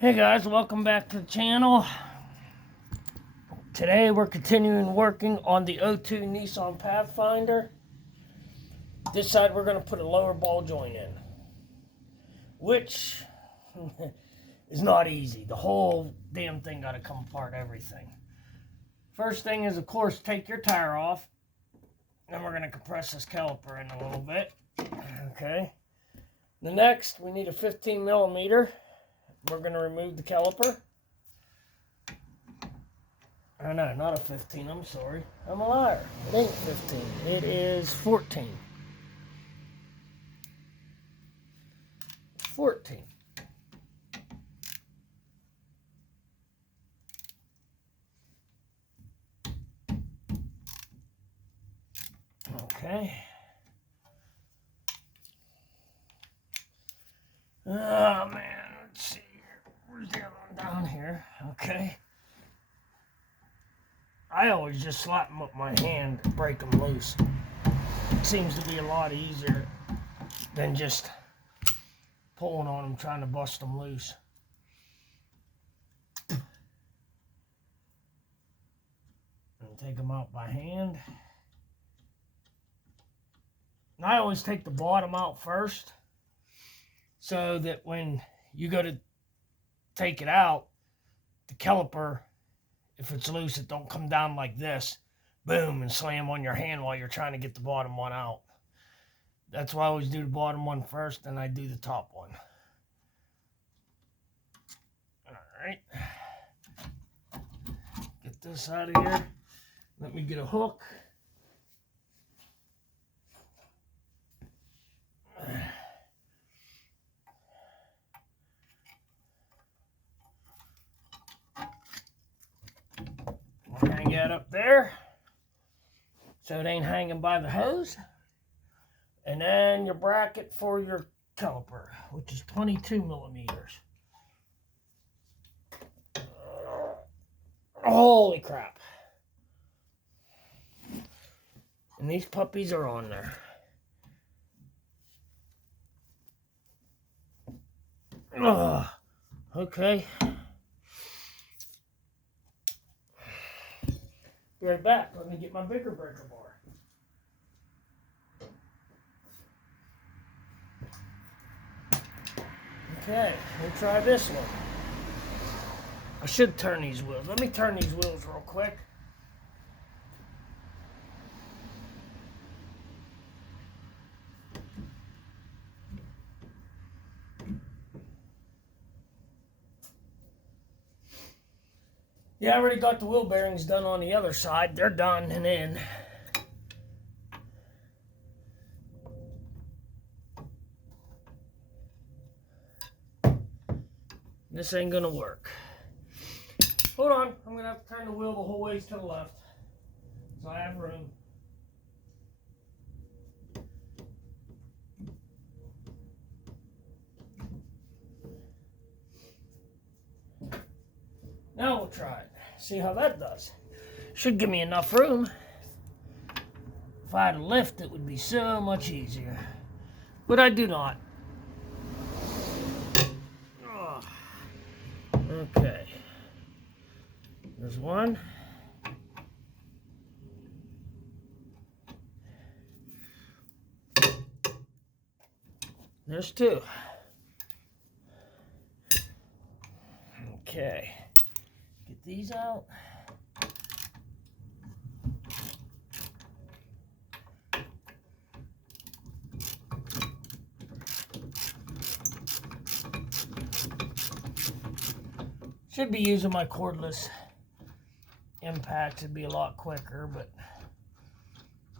Hey guys, welcome back to the channel. Today we're continuing working on the '02 Nissan Pathfinder. This side we're going to put a lower ball joint in, which is not easy. The whole damn thing got to come apart, everything. First thing is, of course, take your tire off. Then we're going to compress this caliper in a little bit. Okay. The next, we need a 15 millimeter. We're going to remove the caliper. Oh no, not a 15, I'm sorry. I'm a liar. It ain't 15. It is 14. 14. Okay. Oh man, let's see here. Where's the other one? Down here. Okay. I always just slap them with my hand and break them loose. It seems to be a lot easier than just pulling on them, trying to bust them loose. And take them out by hand. And I always take the bottom out first, so that when you go to take it out, the caliper, if it's loose, it don't come down like this, boom, and slam on your hand while you're trying to get the bottom one out. That's why I always do the bottom one first, then I do the top one. All right. Get this out of here. Let me get a hook. Hang that up there so it ain't hanging by the hose. And then your bracket for your caliper, which is 22 millimeters. Holy crap. And these puppies are on there. Okay. Be right back. Let me get my bigger breaker bar. Okay, we'll try this one. I should turn these wheels. Let me turn these wheels real quick. Yeah, I already got the wheel bearings done on the other side. They're done and in. This ain't gonna work. Hold on, I'm gonna have to turn the wheel the whole ways to the left, so I have room. Now we'll try it. See how that does. Should give me enough room. If I had a lift, it would be so much easier. But I do not. Okay. There's one. There's two. Okay. Get these out. Should be using my cordless impacts. It'd be a lot quicker, but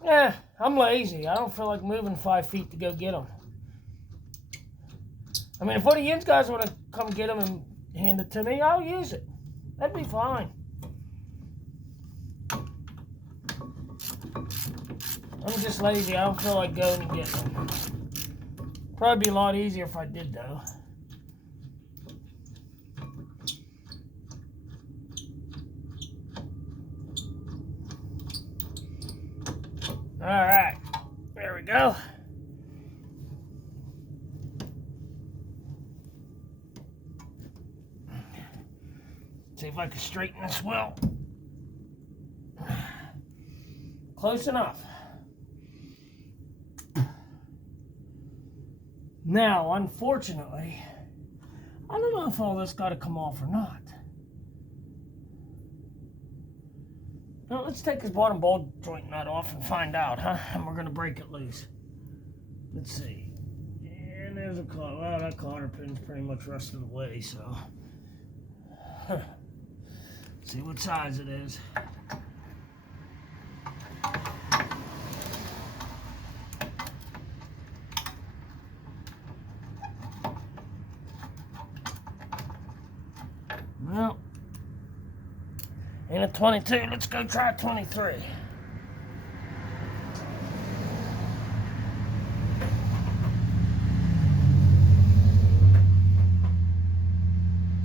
yeah, I'm lazy. I don't feel like moving 5 feet to go get them. I mean, if one of you guys want to come get them and hand it to me, I'll use it. That'd be fine. I'm just lazy. I don't feel like going and getting them. Probably be a lot easier if I did, though. All right, there we go. See if I can straighten this wheel. Close enough. Now, unfortunately, I don't know if all this got to come off or not. Now, let's take this bottom ball joint nut off and find out, huh? And we're going to break it loose. Let's see. And there's a cotter. Well, that cotter pin's pretty much rusted away, so. See what size it is. Well, in a 22, let's go try 23.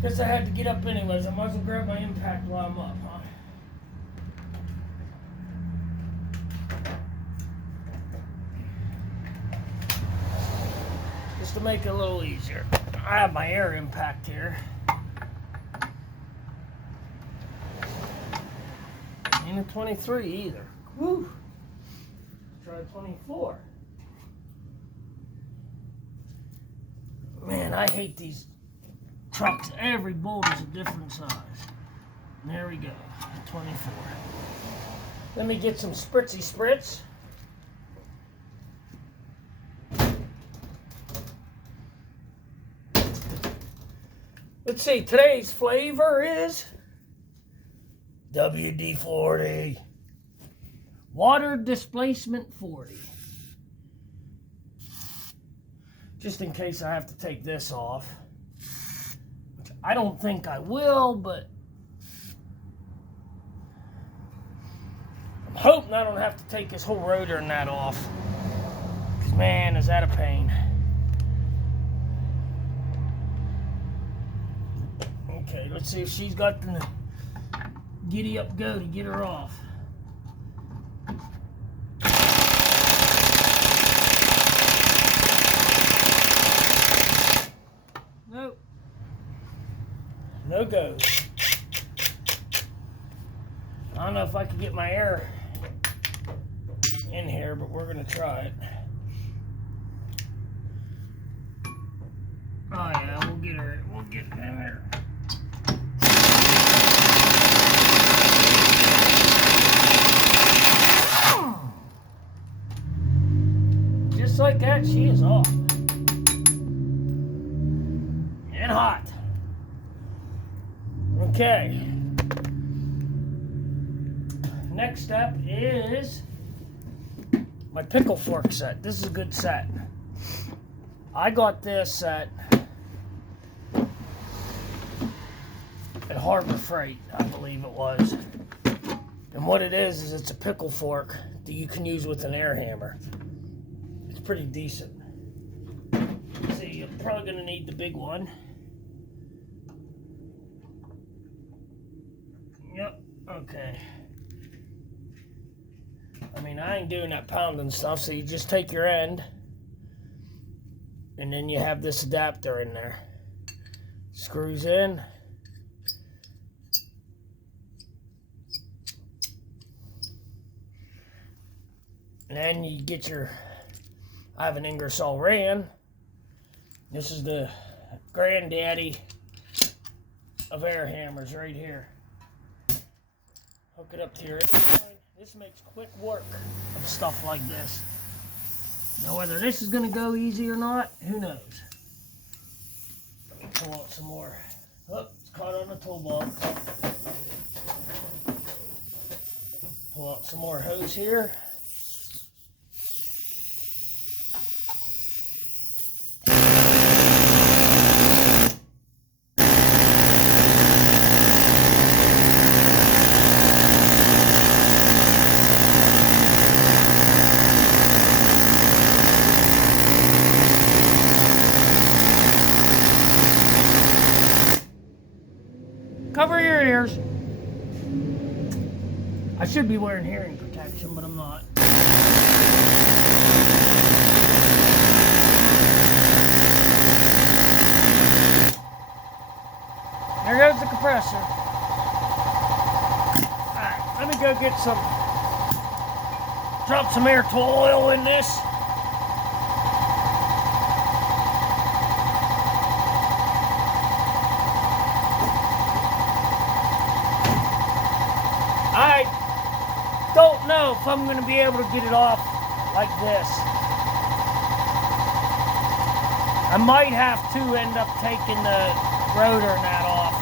Guess I had to get up anyways. I might as well grab my impact while I'm up, huh? Just to make it a little easier. I have my air impact here. Ain't a 23 either. Woo! Try 24. Man, I hate these trucks. Every bolt is a different size. There we go. 24. Let me get some spritzy spritz. Let's see, today's flavor is WD-40. Water displacement 40. Just in case I have to take this off. Which I don't think I will, but I'm hoping I don't have to take this whole rotor and that off. Because man, is that a pain. Okay, let's see if she's got the giddy up go to get her off. Nope. No go. I don't know if I can get my air in here, but we're gonna try it. Oh yeah, we'll get her. We'll get it in there. Just like that, she is off. And hot. Okay. Next step is my pickle fork set. This is a good set. I got this set at Harbor Freight, I believe it was. And what it is it's a pickle fork that you can use with an air hammer. It's pretty decent. See, you're probably going to need the big one. Yep, okay. I mean, I ain't doing that pounding stuff, so you just take your end, and then you have this adapter in there. Screws in. And then you get your, I have an Ingersoll Rand. This is the granddaddy of air hammers right here. Hook it up to your airline. This makes quick work of stuff like this. Now whether this is going to go easy or not, who knows. Let me pull out some more. Oh, it's caught on the toolbox. Pull out some more hose here. Cover your ears. I should be wearing hearing protection, but I'm not. There goes the compressor. Let me go get drop some air tool oil in this. I don't know if I'm going to be able to get it off like this. I might have to end up taking the rotor and that off.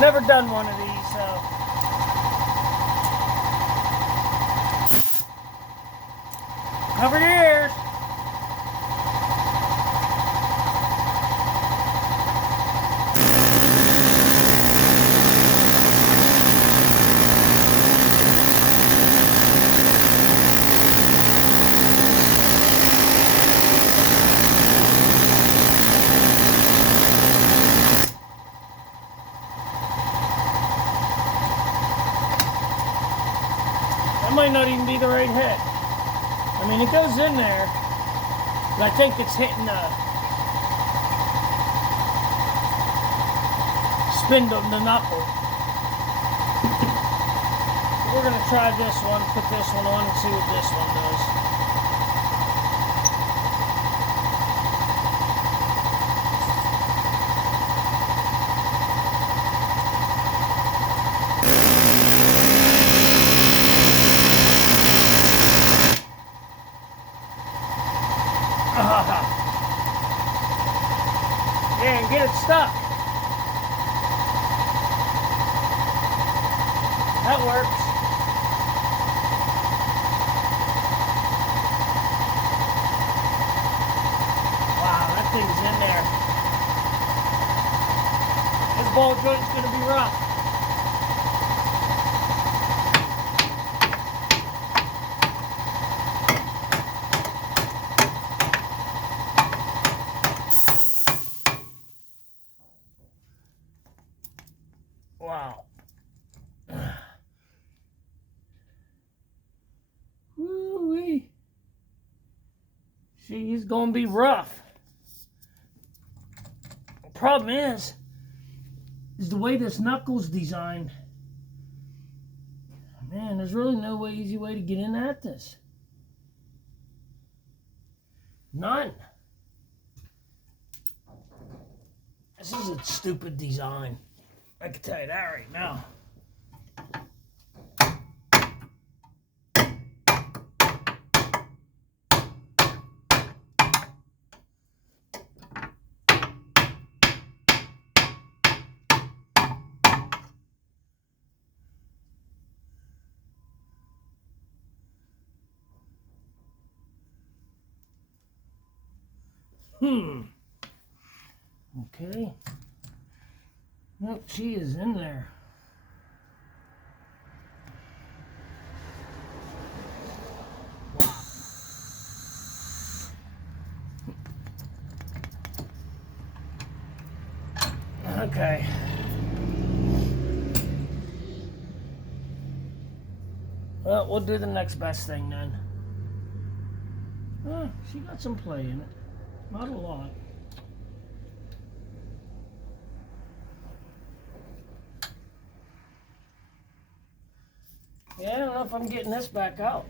Never done one of these, so. Cover your ears. That might not even be the right head. I mean, it goes in there, but I think it's hitting the spindle, the knuckle. So we're going to try this one, put this one on and see what this one does. Yeah, and get it stuck. That works. Wow, that thing's in there. This ball joint's going to be rough. Wow. Woo-wee. See, he's going to be rough. The problem is the way this knuckle's designed. Man, there's really no easy way to get in at this. None. This is a stupid design. I can tell you that right now. Okay. Nope, she is in there. Okay. Well, we'll do the next best thing then. She got some play in it. Not a lot. Yeah, I don't know if I'm getting this back out.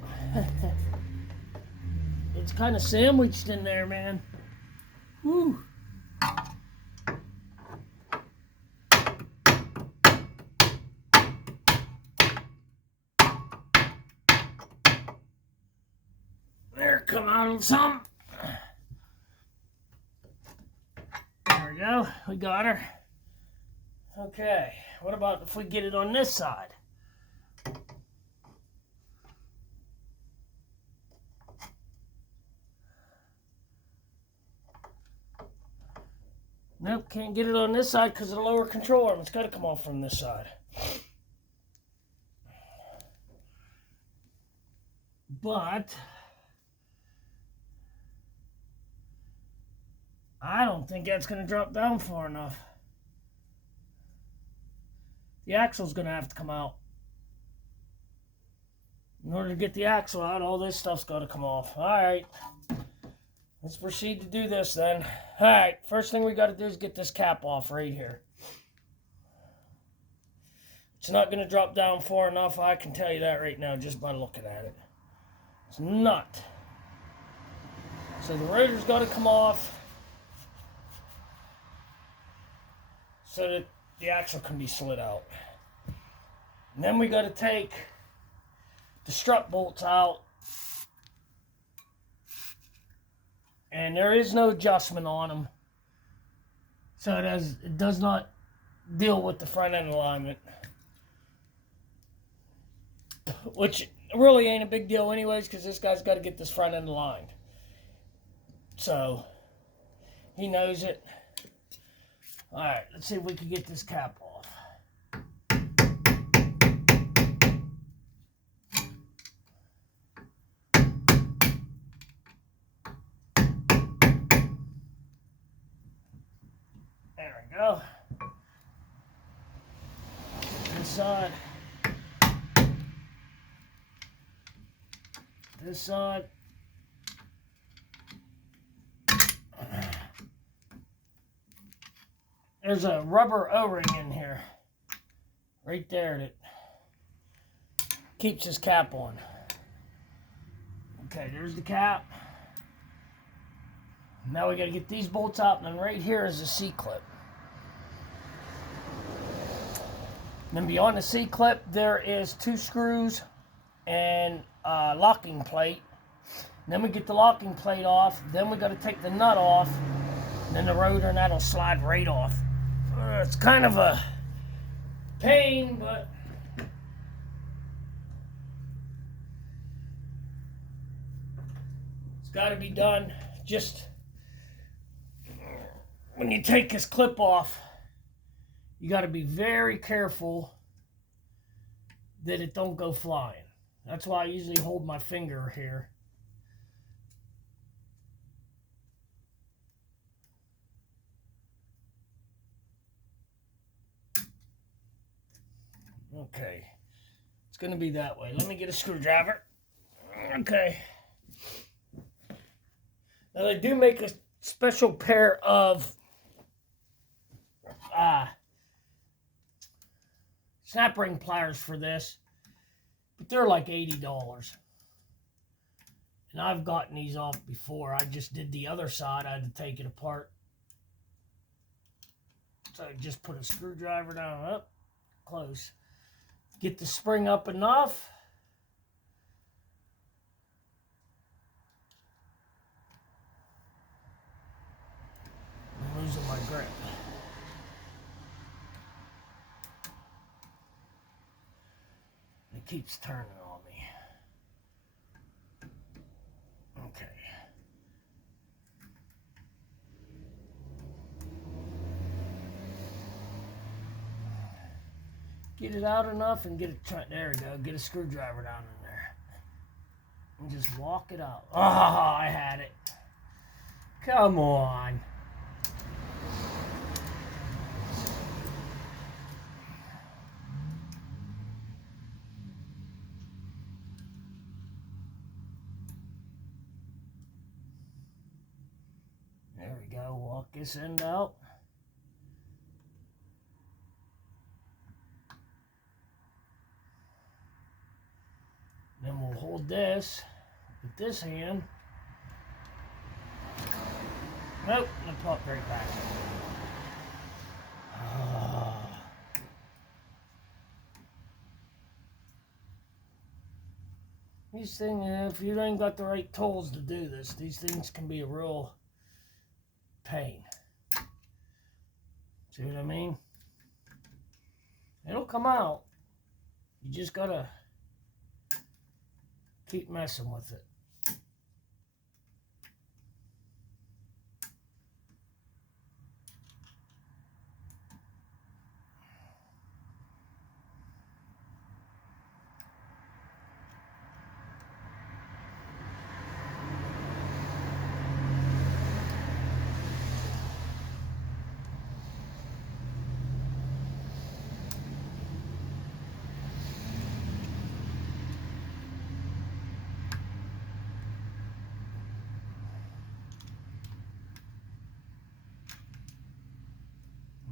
It's kind of sandwiched in there, man. Whew. There, come out some. There we go. We got her. Okay. What about if we get it on this side? Nope, can't get it on this side because of the lower control arm. It's got to come off from this side. But I don't think that's going to drop down far enough. The axle's going to have to come out. In order to get the axle out, all this stuff's got to come off. All right. Let's proceed to do this then. All right, first thing we got to do is get this cap off right here. It's not going to drop down far enough. I can tell you that right now just by looking at it. It's not. So the rotor's got to come off so that the axle can be slid out. And then we got to take the strut bolts out. And there is no adjustment on them. So it does not deal with the front end alignment. Which really ain't a big deal anyways, because this guy's got to get this front end aligned. So, he knows it. Alright, let's see if we can get this cap off. There we go. This side. This side. There's a rubber O-ring in here, right there, that keeps this cap on. Okay, there's the cap. Now we got to get these bolts out, and then right here is the C-clip. Then beyond the C-clip, there is 2 screws and a locking plate. Then we get the locking plate off. Then we got to take the nut off. Then the rotor, and that'll slide right off. It's kind of a pain, but it's got to be done. Just when you take this clip off, you got to be very careful that it don't go flying. That's why I usually hold my finger here. Okay, it's going to be that way. Let me get a screwdriver. Okay. Now they do make a special pair of snap ring pliers for this, but they're like $80. And I've gotten these off before. I just did the other side. I had to take it apart. So I just put a screwdriver down, up, close. Get the spring up enough. I'm losing my grip. It keeps turning on me. Okay. Get it out enough and get it, there we go, get a screwdriver down in there. And just walk it out. Oh, I had it. Come on. There we go, walk this end out. Then we'll hold this with this hand. Nope, and pop right back. These things, if you ain't got the right tools to do this, these things can be a real pain. See what I mean? It'll come out. You just gotta keep messing with it.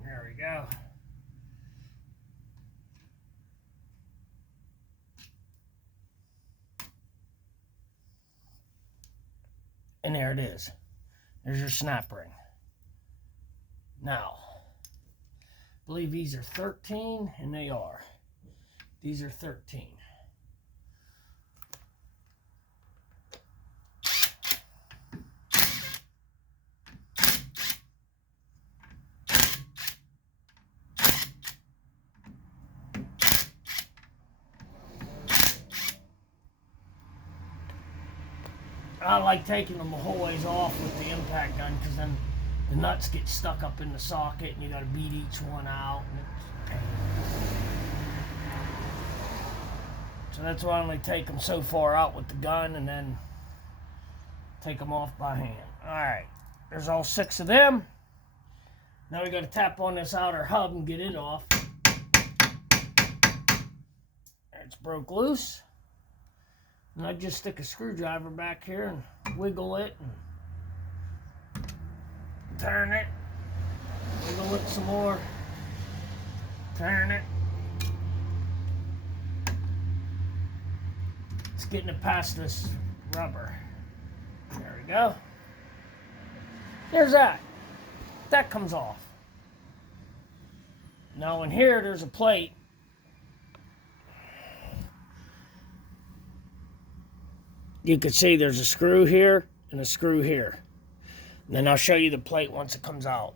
There we go. it is. There's your snap ring. Now, I believe these are 13, and they are. These are 13. I like taking them a whole ways off with the impact gun, because then the nuts get stuck up in the socket and you got to beat each one out. So that's why I only take them so far out with the gun and then take them off by hand. Alright, there's all 6 of them. Now we got to tap on this outer hub and get it off. It's broke loose. And I just stick a screwdriver back here and wiggle it and turn it. Wiggle it some more. Turn it. It's getting it past this rubber. There we go. There's that. That comes off. Now in here there's a plate. You can see there's a screw here and a screw here. And then I'll show you the plate once it comes out.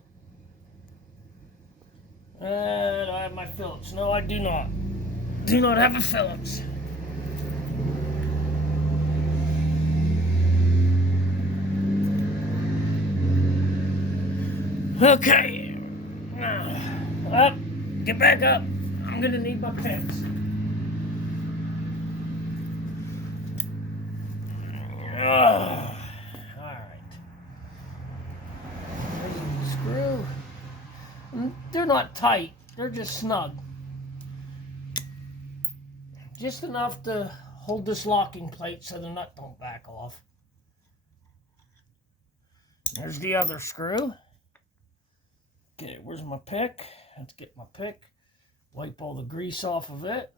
Do I have my Phillips? No, I do not. Do not have a Phillips. Okay. Up. Get back up. I'm going to need my picks. All right. There's a screw. They're not tight. They're just snug. Just enough to hold this locking plate so the nut don't back off. There's the other screw. Okay, where's my pick? Let's get my pick. Wipe all the grease off of it.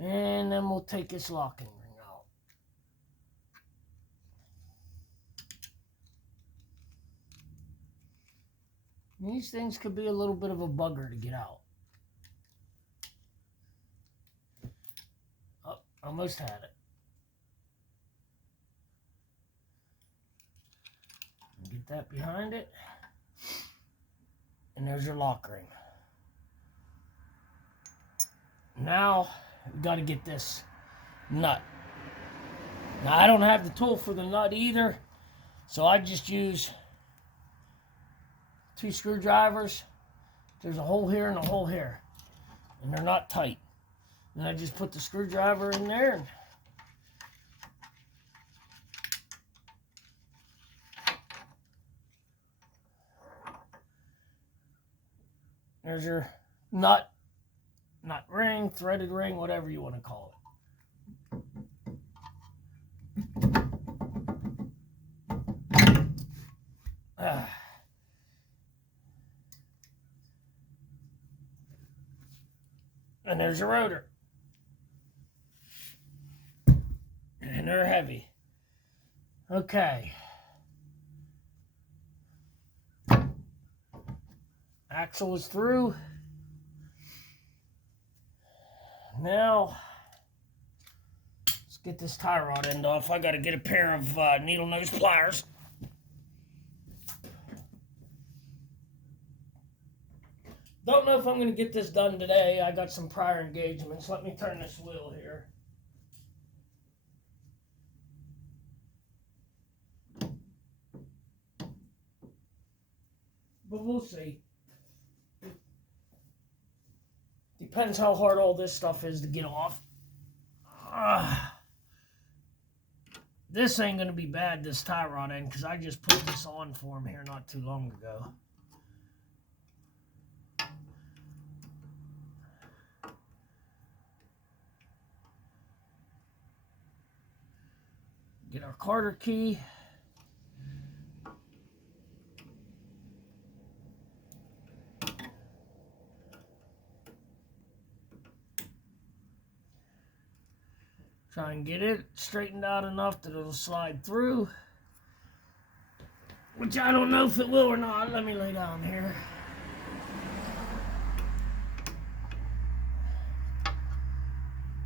And then we'll take this locking ring out. These things could be a little bit of a bugger to get out. Oh, almost had it. Get that behind it. And there's your lock ring. Now, we got to get this nut. Now, I don't have the tool for the nut either, so I just use 2 screwdrivers. There's a hole here and a hole here, and they're not tight. And I just put the screwdriver in there, and there's your nut ring, threaded ring, whatever you want to call it. And there's your rotor. And they're heavy. Okay. Axle is through. Now, let's get this tie rod end off. I got to get a pair of needle nose pliers. Don't know if I'm going to get this done today. I got some prior engagements. Let me turn this wheel here. But we'll see. Depends how hard all this stuff is to get off. This ain't going to be bad, this tie rod end, because I just put this on for him here not too long ago. Get our Carter key. Try and get it straightened out enough that it'll slide through. Which I don't know if it will or not. Let me lay down here.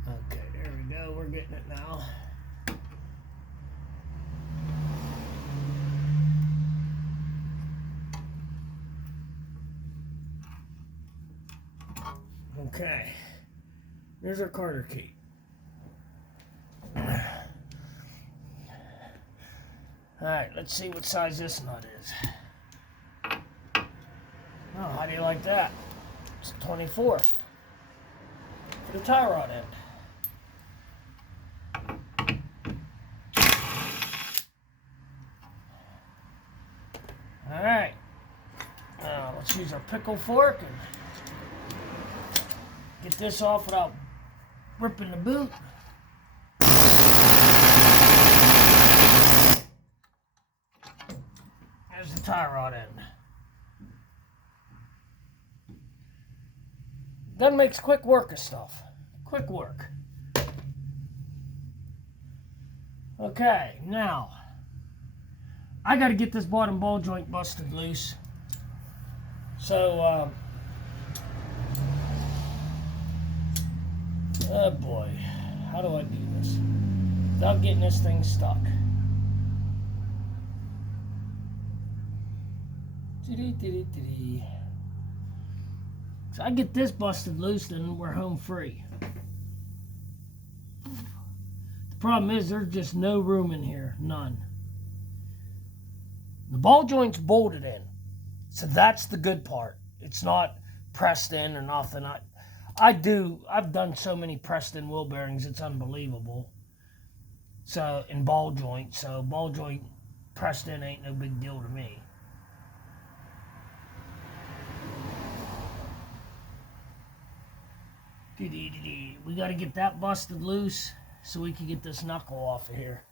Okay, there we go. We're getting it now. Okay. There's our Carter key. Alright, let's see what size this nut is. Oh, how do you like that? It's 24 for the tie rod end. Alright, now let's use our pickle fork and get this off without ripping the boot. There's the tie rod end. Gun makes quick work of stuff. Quick work. Okay, now I got to get this bottom ball joint busted loose. So, oh boy, how do I do this without getting this thing stuck? So I get this busted loose, then we're home free. The problem is there's just no room in here, none. The ball joint's bolted in, so that's the good part. It's not pressed in or nothing. I've done so many pressed in wheel bearings, it's unbelievable. So, in ball joint, so ball joint pressed in ain't no big deal to me. We got to get that busted loose so we can get this knuckle off of here.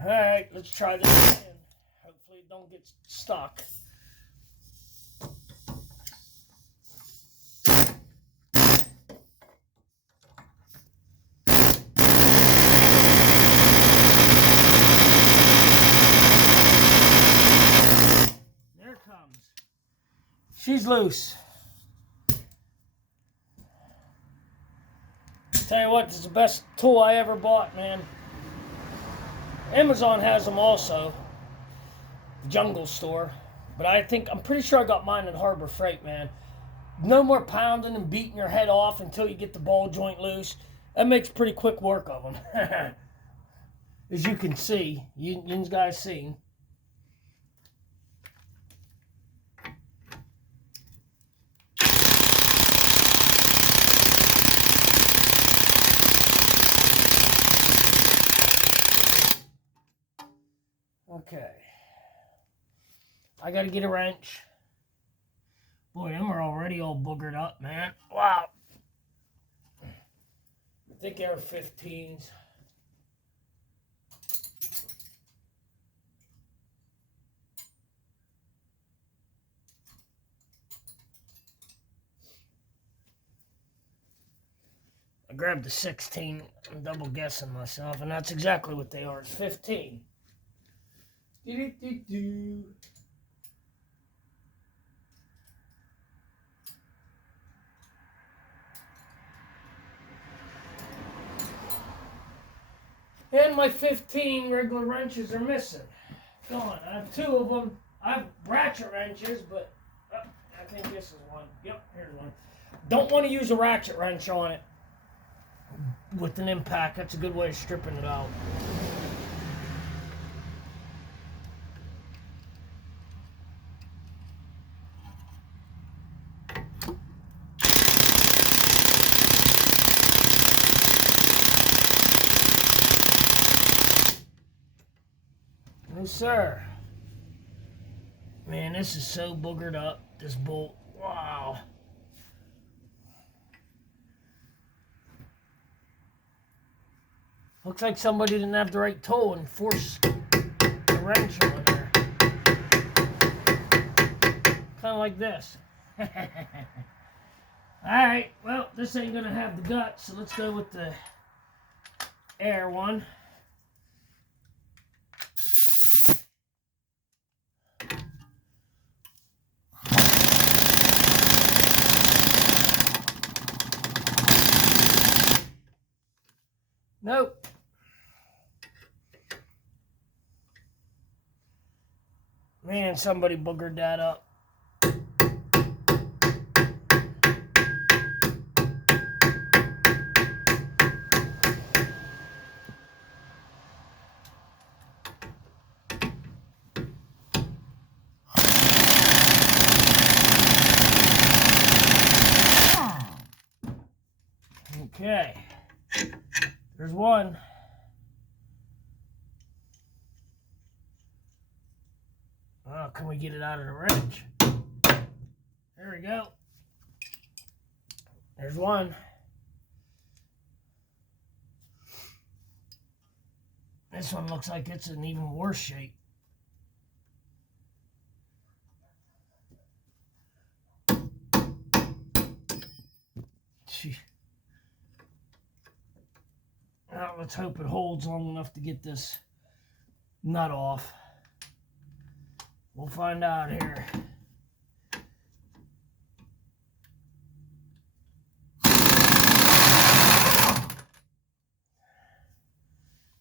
Alright, let's try this again. Hopefully it don't get stuck. There it comes. She's loose. Tell you what, this is the best tool I ever bought, man. Amazon has them also. The Jungle Store. But I'm pretty sure I got mine at Harbor Freight, man. No more pounding and beating your head off until you get the ball joint loose. That makes pretty quick work of them. As you can see, you guys see. Okay. I gotta get a wrench. Boy, them are already all boogered up, man. Wow. I think they're 15s. I grabbed the 16. I'm double guessing myself, and that's exactly what they are. It's 15. Do-do-do-do. And my 15 regular wrenches are missing. Gone. I have 2 of them. I have ratchet wrenches, but I think this is one. Yep, here's one. Don't want to use a ratchet wrench on it with an impact. That's a good way of stripping it out. No, sir. Man, this is so boogered up, this bolt. Wow. Looks like somebody didn't have the right tool and forced the wrench on there. Kind of like this. Alright, well, this ain't going to have the guts, so let's go with the air one. Nope. Man, somebody boogered that up. Okay, there's one. Oh, can we get it out of the wrench? There we go. There's one. This one looks like it's in even worse shape. Gee. Well, let's hope it holds long enough to get this nut off. We'll find out here.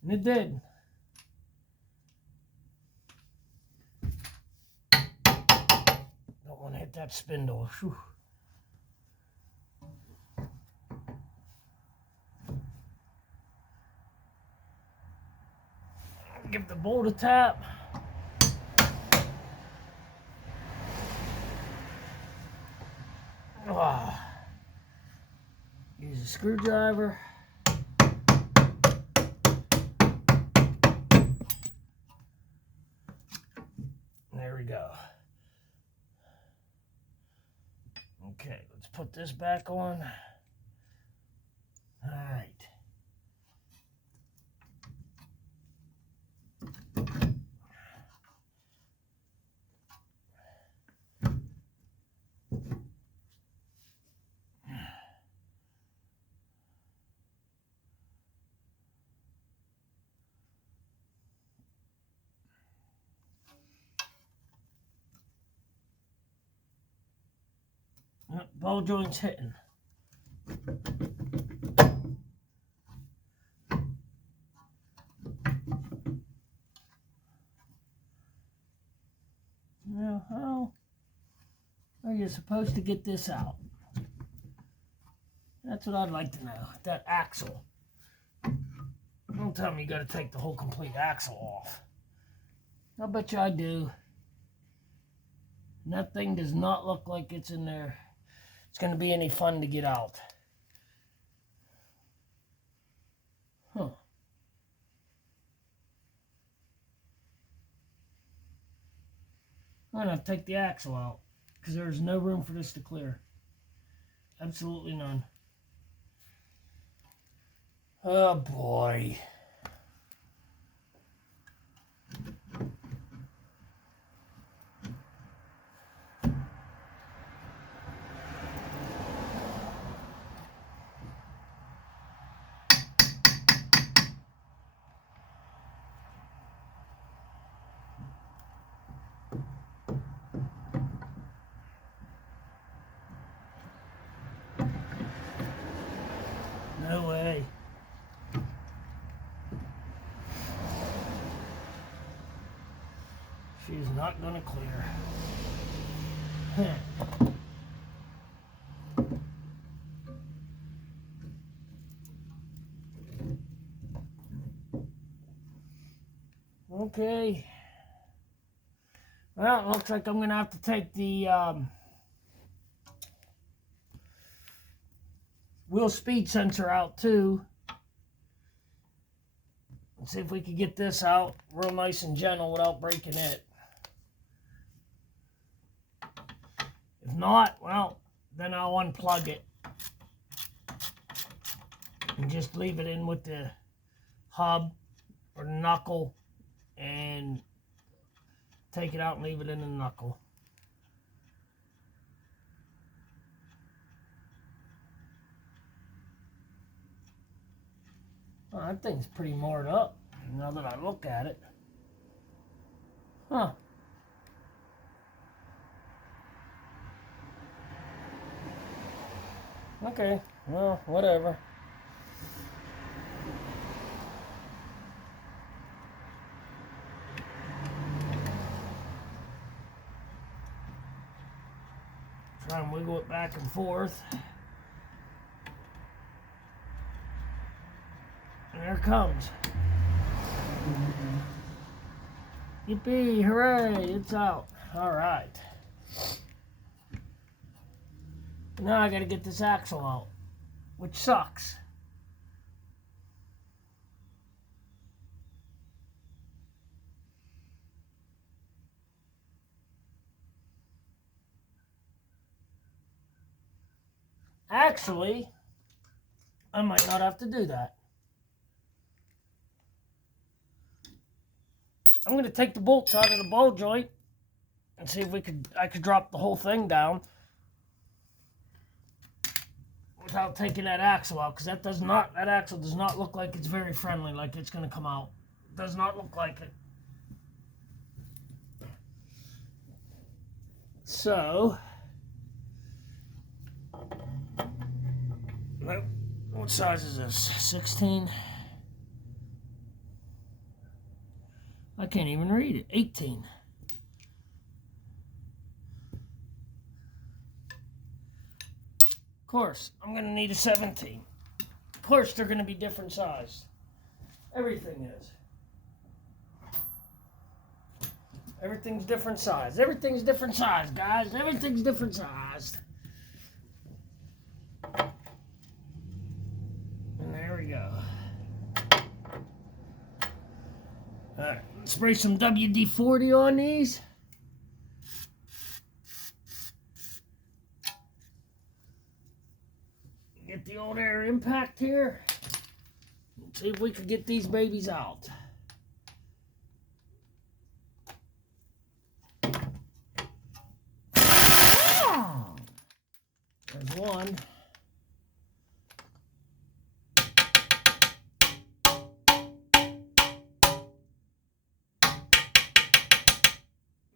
And it did. Don't want to hit that spindle. Whew. Give the bolt a tap. Use a screwdriver. There we go. Okay, let's put this back on. All right. Yep, ball joint's hitting. Now, how are you supposed to get this out? That's what I'd like to know. That axle. Don't tell me you got to take the whole complete axle off. I'll bet you I do. And that thing does not look like it's in there. It's going to be any fun to get out. Huh. I'm going to have to take the axle out because there's no room for this to clear. Absolutely none. Oh boy. No way. She's not going to clear. Okay. Well, it looks like I'm going to have to take the wheel speed sensor out too. Let's see if we can get this out real nice and gentle without breaking it. If not, well, then I'll unplug it and just leave it in with the hub or the knuckle and take it out and leave it in the knuckle. Oh, that thing's pretty moored up now that I look at it. Huh. Okay, well, whatever. Try and wiggle it back and forth. And there it comes. Yippee, hooray, it's out. All right. Now I gotta get this axle out, which sucks. Actually, I might not have to do that. I'm gonna take the bolts out of the ball joint and see if I could drop the whole thing down without taking that axle out, because that axle does not look like it's very friendly, like it's gonna come out. It does not look like it. So, what size is this? 16? I can't even read it. 18. Of course, I'm going to need a 17. Of course, they're going to be different size. Everything is. Everything's different size. Everything's different size, guys. Everything's different size. And there we go. Alright, spray some WD-40 on these. Get the old air impact here. Let's see if we can get these babies out. There's one.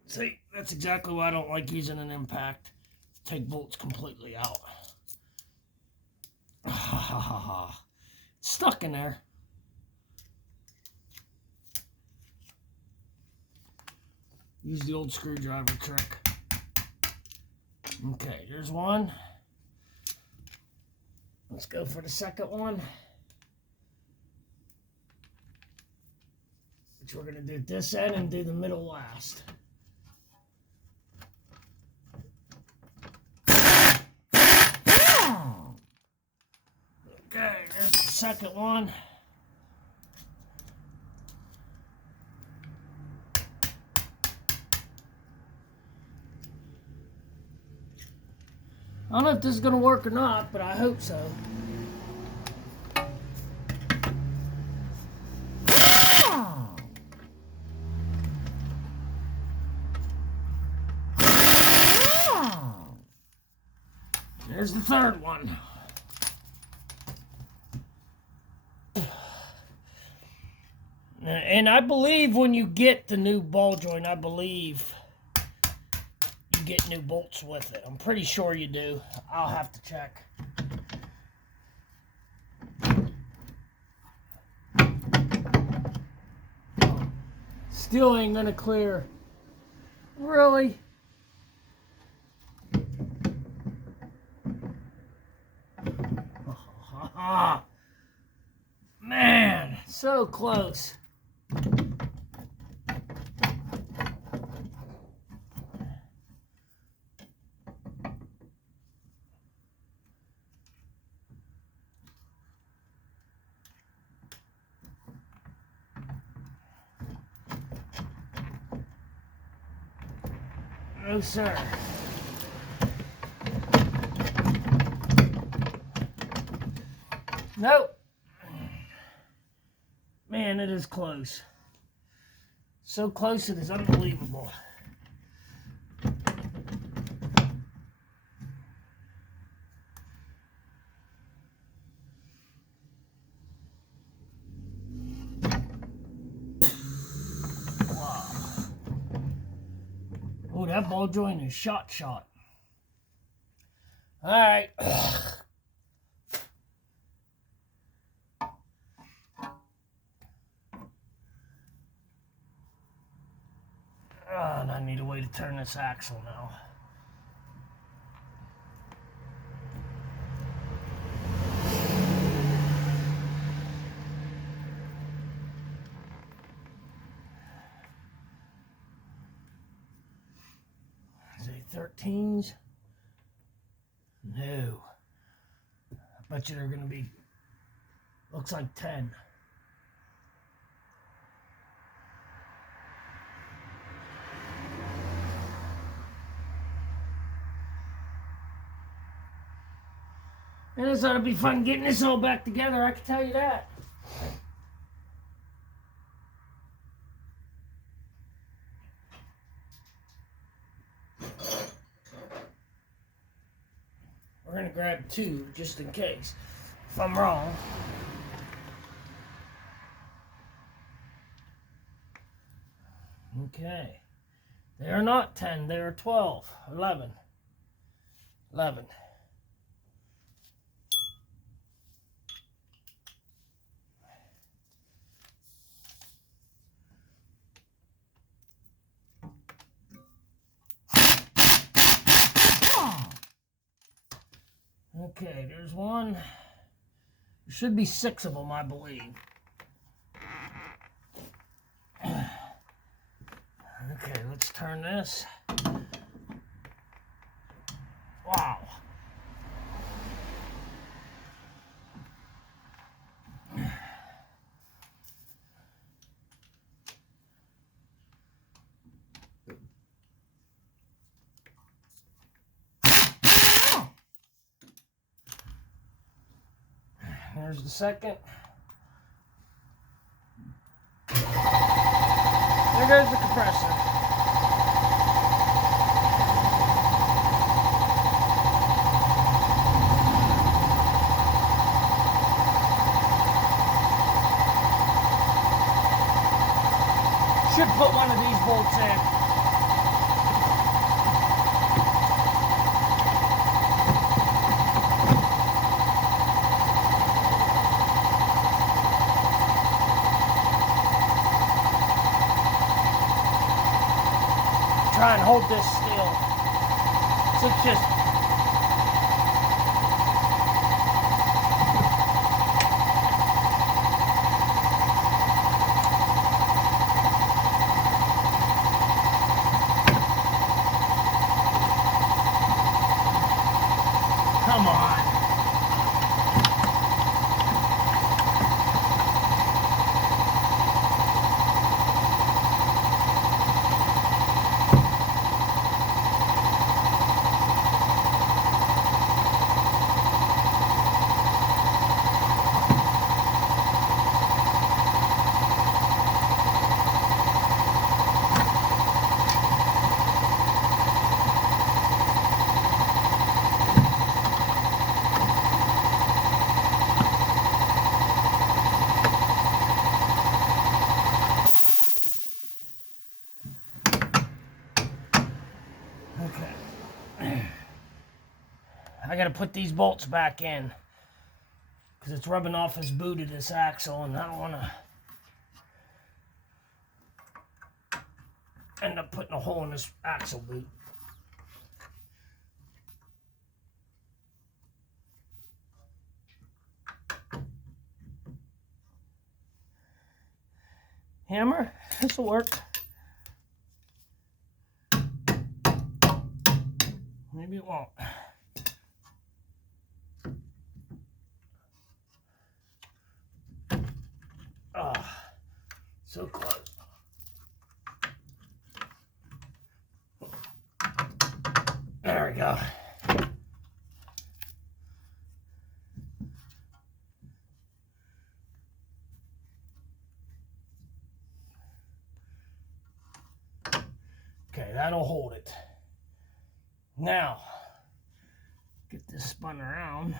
See, that's exactly why I don't like using an impact. Take bolts completely out. It's stuck in there. Use the old screwdriver trick. Okay, there's one. Let's go for the second one. Which we're going to do this end and do the middle last. Okay, there's the second one. I don't know if this is going to work or not, but I hope so. There's the third one. And I believe when you get the new ball joint, I believe you get new bolts with it. I'm pretty sure you do. I'll have to check. Still ain't gonna clear. Really? Man, so close. No, sir. Nope. Man, it is close. So close, it is unbelievable. Oh, that ball joint is shot. All right. And I need a way to turn this axle now. Is it 13s? No. I bet you they're going to be, looks like 10. And this ought to be fun getting this all back together, I can tell you that. We're going to grab 2 just in case. If I'm wrong. Okay. They are not 10, they are 12, 11. 11. Okay, there's one. There should be 6 of them, I believe. Okay, let's turn this. Wow. There's the second. There goes the compressor. Should put one of these bolts in. Try and hold this still. So it's just come on. I gotta put these bolts back in because it's rubbing off this boot of this axle, and I don't want to end up putting a hole in this axle boot. Hammer, this will work. Maybe it won't. So close. There we go. Okay, that'll hold it. Now, get this spun around.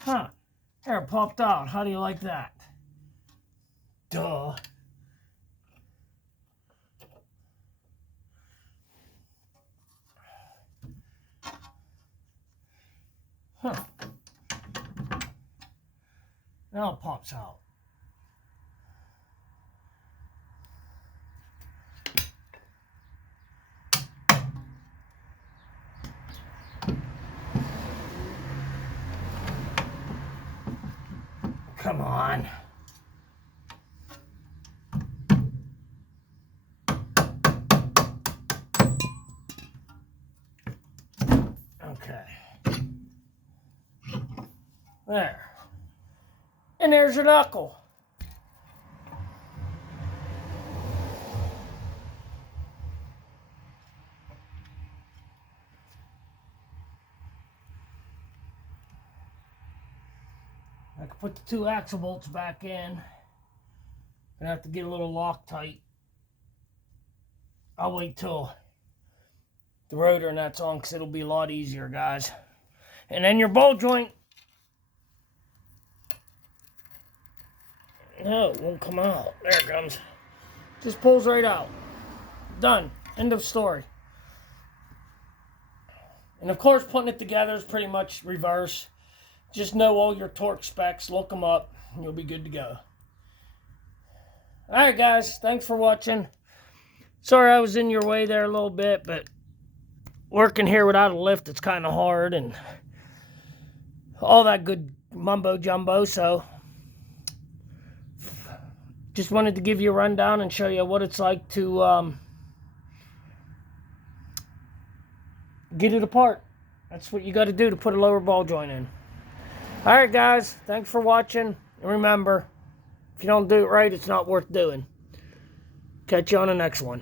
Huh, there it popped out. How do you like that? Duh. Huh. Now it pops out. Come on. Okay. There. And there's your knuckle. I can put the 2 axle bolts back in. Gonna have to get a little Loctite. I'll wait till the rotor and that's on because it'll be a lot easier, guys. And then your ball joint. No, it won't come out. There it comes. Just pulls right out. Done. End of story. And of course, putting it together is pretty much reverse. Just know all your torque specs, look them up, and you'll be good to go. Alright guys, thanks for watching. Sorry I was in your way there a little bit, but working here without a lift, it's kind of hard, and all that good mumbo jumbo, so just wanted to give you a rundown and show you what it's like to get it apart. That's what you got to do to put a lower ball joint in. Alright guys, thanks for watching, and remember, if you don't do it right, it's not worth doing. Catch you on the next one.